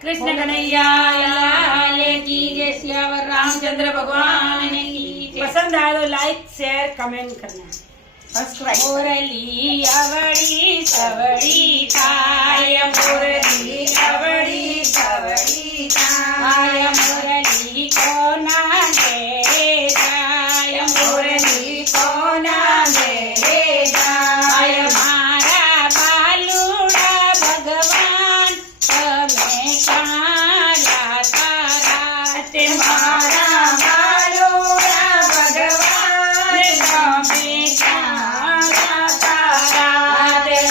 कृष्ण कन्हैया लाल की जय, सियावर रामचंद्र भगवान की जय। पसंद आए तो लाइक शेयर कमेंट करना, सब्सक्राइब। मुरली अवड़ी सवड़ी थाय, मुरली अवड़ी सवड़ी थाय, मुरली को ना दे जाय, मुरली को ना दे जाय। मारा बालुड़ा भगवान તમે ક્યાં તારા, તે મારા બાલુડા ભગવાન તમે ક્યાં તારા।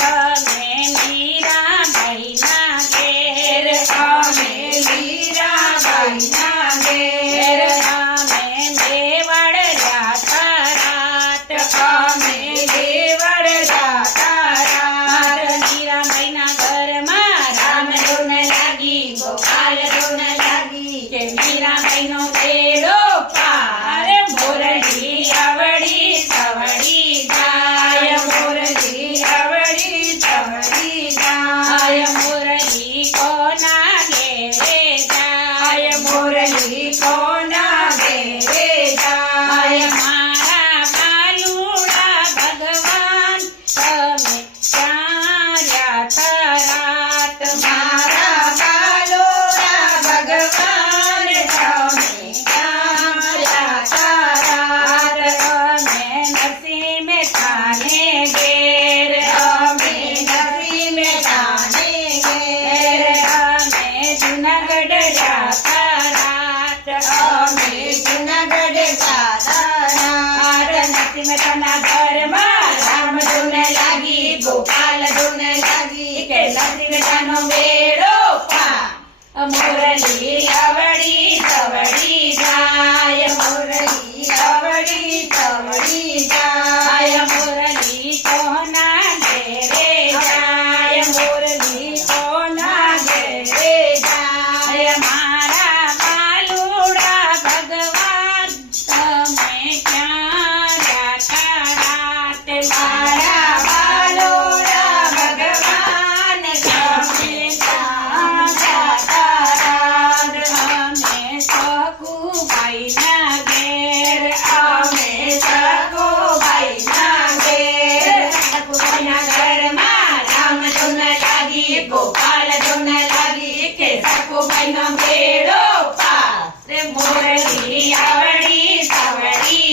અમે મીરાબાઈ ના ઘેર, અમે મીરાબાઈ ના ઘેર, અમે દેવળ જાતા રાત, અમે દેવળ જાતા રાત। મીરાબાઈ ના ઘરમાં રામ ધૂન લાગી, ગોપાલ ધૂન લાગી, કે મીરાબાઈ નો બેડો પાર। મુરલી અવળી સવળી જાય, મુરલી અવળી સવળી જાય, મુરલી કોના ઘેરે જાય, મુરલી કોના ઘેરે જાય। મારા બાલુડા ભગવાન તમે ક્યાં રહ્યા રાત, મારા બાલુડા ભગવાન તમે ક્યાં રહ્યા રાત। અમે નરસિંહ મહેતાને ઘેર, અમે નરસિંહ મહેતાને ઘેર, અમે જુનાગઢ જાતા રાત, અમે જુનાગઢ જાતા રાત। નરસિંહ મહેતાના ઘરમાં રામ ધૂન લાગી, ગોપાલ ધૂન લાગી, કે નરસિંહ મહેતાનો બેડો પાર। મુરલી